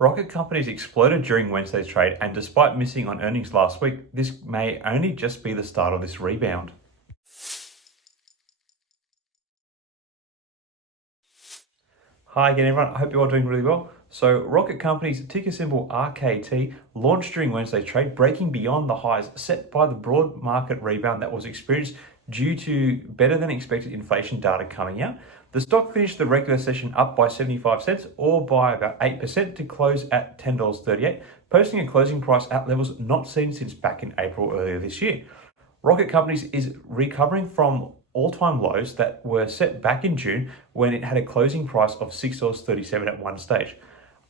Rocket companies exploded during Wednesday's trade, and despite missing on earnings last week, this may only just be the start of this rebound. Hi again everyone, I hope you're all doing really well. So Rocket Company's ticker symbol RKT launched during Wednesday's trade, breaking beyond the highs set by the broad market rebound that was experienced due to better than expected inflation data coming out. The stock finished the regular session up by 75 cents or by about 8% to close at $10.38, posting a closing price at levels not seen since back in April earlier this year. Rocket Companies is recovering from all-time lows that were set back in June when it had a closing price of $6.37 at one stage.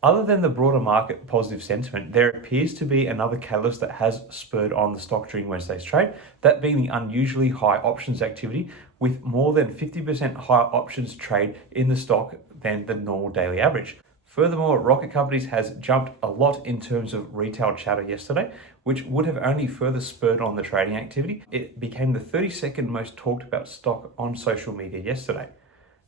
Other than the broader market positive sentiment, there appears to be another catalyst that has spurred on the stock during Wednesday's trade, that being the unusually high options activity, with more than 50% higher options trade in the stock than the normal daily average. Furthermore, Rocket Companies has jumped a lot in terms of retail chatter yesterday, which would have only further spurred on the trading activity. It became the 32nd most talked about stock on social media yesterday.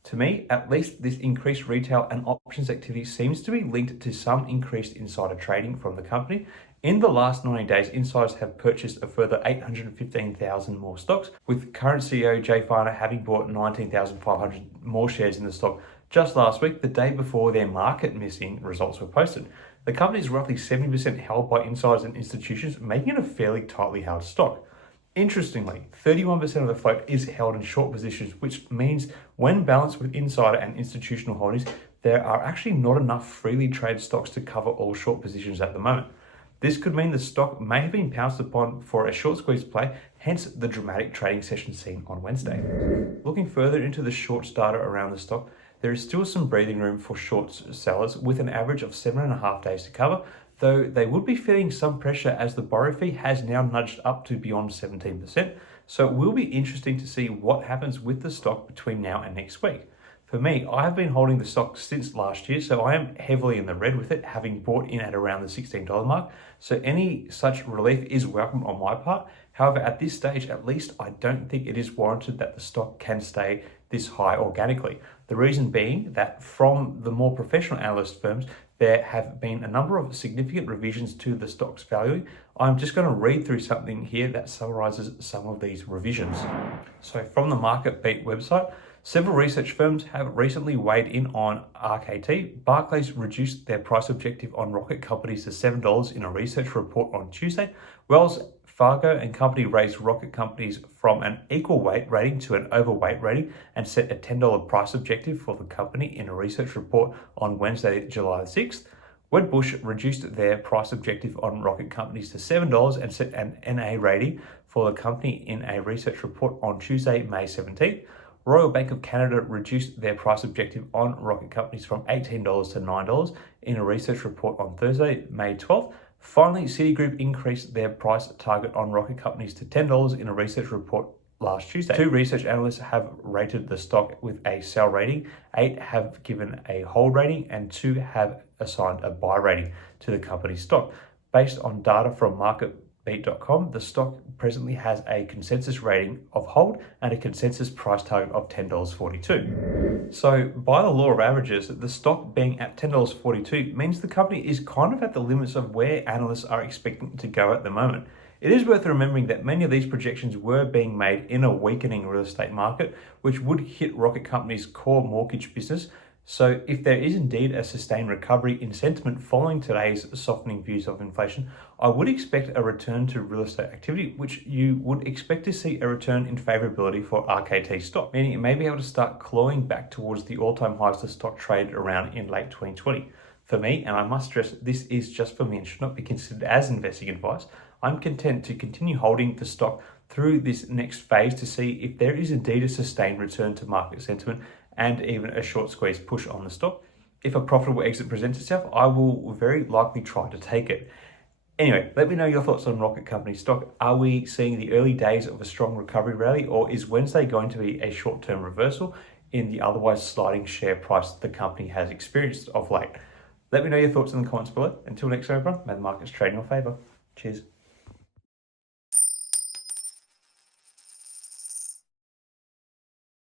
To me, at least, this increased retail and options activity seems to be linked to some increased insider trading from the company. In the last 90 days, insiders have purchased a further 815,000 more stocks, with current CEO Jay Farner having bought 19,500 more shares in the stock just last week, the day before their market missing results were posted. The company is roughly 70% held by insiders and institutions, making it a fairly tightly held stock. Interestingly, 31% of the float is held in short positions, which means when balanced with insider and institutional holdings, there are actually not enough freely traded stocks to cover all short positions at the moment. This could mean the stock may have been pounced upon for a short squeeze play, hence the dramatic trading session seen on Wednesday. Looking further into the shorts data around the stock, there is still some breathing room for short sellers with an average of 7.5 days to cover, though they would be feeling some pressure as the borrow fee has now nudged up to beyond 17%. So it will be interesting to see what happens with the stock between now and next week. For me, I have been holding the stock since last year, so I am heavily in the red with it, having bought in at around the $16 mark. So any such relief is welcome on my part. However, at this stage, at least, I don't think it is warranted that the stock can stay this high organically. The reason being that from the more professional analyst firms, there have been a number of significant revisions to the stock's value. I'm just going to read through something here that summarizes some of these revisions. So from the Market Beat website, several research firms have recently weighed in on RKT. Barclays reduced their price objective on Rocket Companies to $7 in a research report on Tuesday. Wells Fargo and company raised Rocket Companies from an equal weight rating to an overweight rating and set a $10 price objective for the company in a research report on Wednesday, July 6th. Wedbush reduced their price objective on Rocket Companies to $7 and set an NA rating for the company in a research report on Tuesday, May 17th. Royal Bank of Canada reduced their price objective on Rocket Companies from $18 to $9 in a research report on Thursday, May 12th. Finally, Citigroup increased their price target on Rocket Companies to $10 in a research report last Tuesday. 2 research analysts have rated the stock with a sell rating, 8 have given a hold rating, and 2 have assigned a buy rating to the company's stock. Based on data from MarketBeat.com, the stock presently has a consensus rating of hold and a consensus price target of $10.42. So by the law of averages, the stock being at $10.42 means the company is kind of at the limits of where analysts are expecting it to go at the moment. It is worth remembering that many of these projections were being made in a weakening real estate market, which would hit Rocket Company's core mortgage business. So if there is indeed a sustained recovery in sentiment following today's softening views of inflation, I would expect a return to real estate activity, which you would expect to see a return in favorability for RKT stock, meaning it may be able to start clawing back towards the all-time highs the stock traded around in late 2020. For me, and I must stress this is just for me and should not be considered as investing advice, I'm content to continue holding the stock through this next phase to see if there is indeed a sustained return to market sentiment and even a short squeeze push on the stock. If a profitable exit presents itself, I will very likely try to take it. Anyway, let me know your thoughts on Rocket Company stock. Are we seeing the early days of a strong recovery rally, or is Wednesday going to be a short-term reversal in the otherwise sliding share price the company has experienced of late? Let me know your thoughts in the comments below. Until next time, everyone, may the markets trade in your favor. Cheers.